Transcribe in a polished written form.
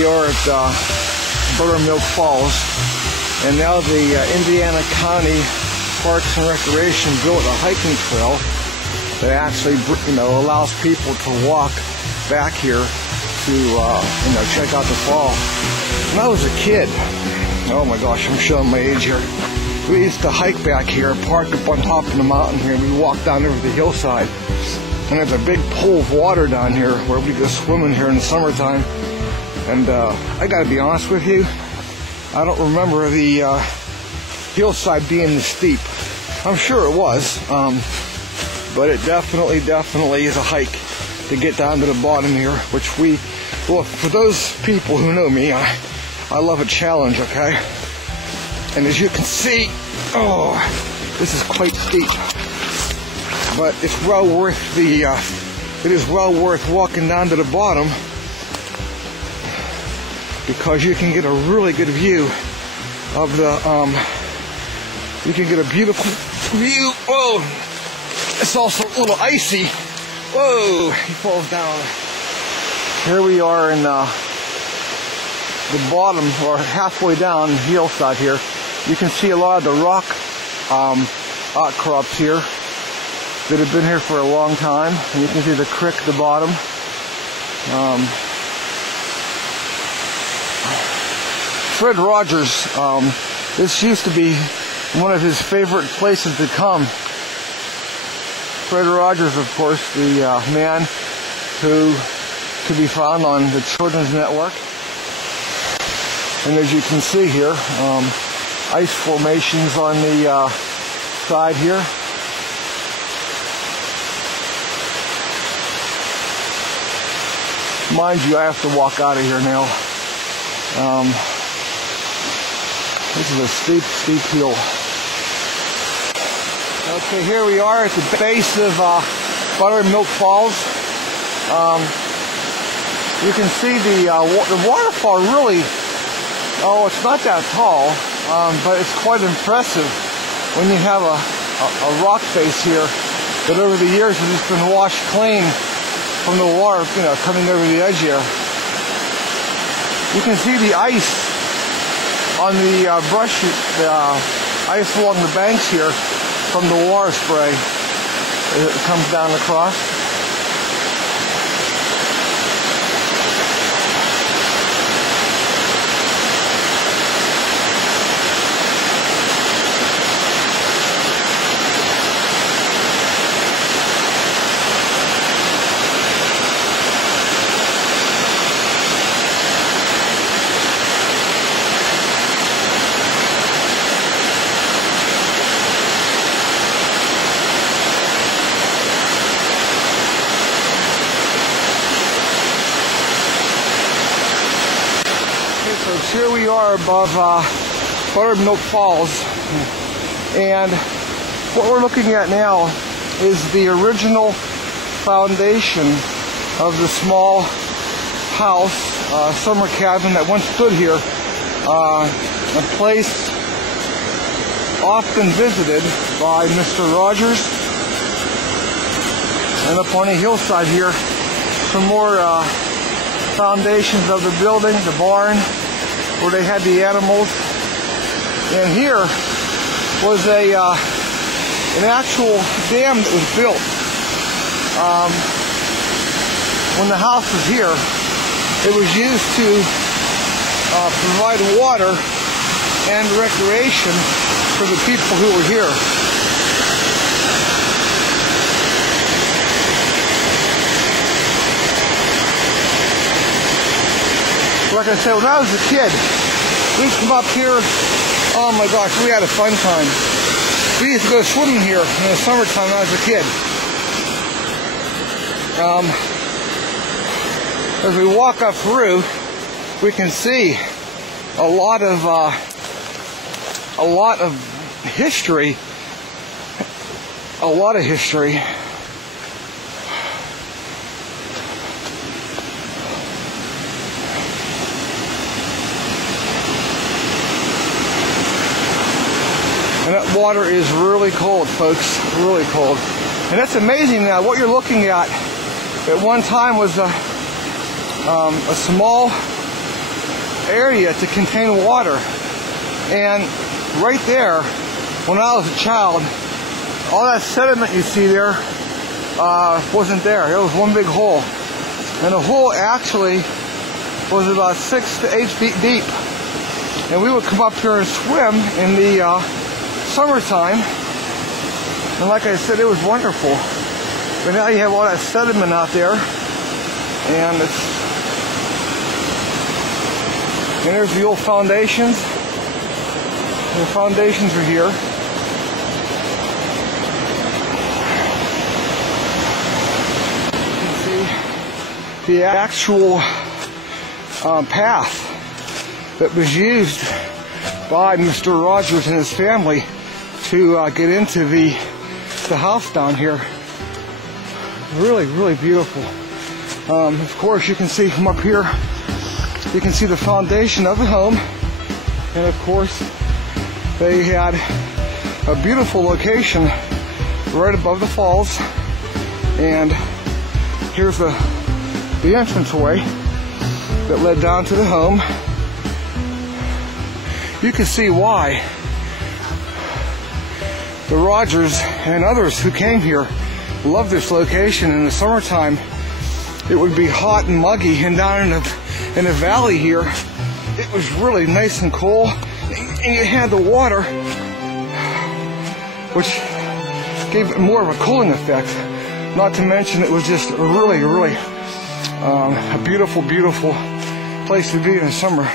we are at Buttermilk Falls, and now the Indiana County Parks and Recreation built a hiking trail that actually, allows people to walk back here to, check out the fall. When I was a kid, oh my gosh, I'm showing my age here. We used to hike back here, park up on top of the mountain here, and we walk down over the hillside. And there's a big pool of water down here where we go swimming here in the summertime. And I gotta be honest with you, I don't remember the hillside being this steep. I'm sure it was, but it definitely is a hike to get down to the bottom here, which well, for those people who know me, I love a challenge, okay? And as you can see, this is quite steep. But it's well worth it is well worth walking down to the bottom, because you can get a really good view of the, you can get a beautiful view. Whoa, it's also a little icy. Whoa, he falls down. Here we are in the bottom, or halfway down the hillside here. You can see a lot of the rock outcrops here that have been here for a long time, and you can see the creek at the bottom. Fred Rodgers, this used to be one of his favorite places to come. Fred Rodgers, of course, the man who could be found on the Children's Network. And as you can see here, ice formations on the side here. Mind you, I have to walk out of here now. This is a steep hill. Okay, here we are at the base of Buttermilk Falls. You can see the waterfall really, it's not that tall, but it's quite impressive when you have a rock face here that over the years has just been washed clean from the water, coming over the edge here. You can see the ice on the brush, the ice along the banks here from the water spray as it comes down across. Here we are above Buttermilk Falls, and what we're looking at now is the original foundation of the small house, summer cabin that once stood here, a place often visited by Mr. Rodgers. And up on a hillside here, some more foundations of the building, the barn, where they had the animals. And here was an actual dam that was built. When the house was here, it was used to provide water and recreation for the people who were here. Like I said, when I was a kid, we'd come up here, oh my gosh, we had a fun time. We used to go swimming here in the summertime when I was a kid. As we walk up through, we can see a lot of history. A lot of history. And that water is really cold, folks, really cold. And that's amazing now. What you're looking at one time was a small area to contain water. And right there, when I was a child, all that sediment you see there wasn't there. It was one big hole. And the hole actually was about 6 to 8 feet deep. And we would come up here and swim in the summertime. And like I said, it was wonderful. But now you have all that sediment out there. And there's the old foundations. The foundations are here. You can see the actual path that was used by Mr. Rodgers and his family to get into the house down here. Really, really beautiful. Of course, you can see from up here, you can see the foundation of the home. And of course, they had a beautiful location right above the falls. And here's the entranceway that led down to the home. You can see why the Rodgers and others who came here loved this location. In the summertime, it would be hot and muggy, and down in the valley here, it was really nice and cool, and you had the water, which gave it more of a cooling effect. Not to mention, it was just really, really a beautiful, beautiful place to be in the summer.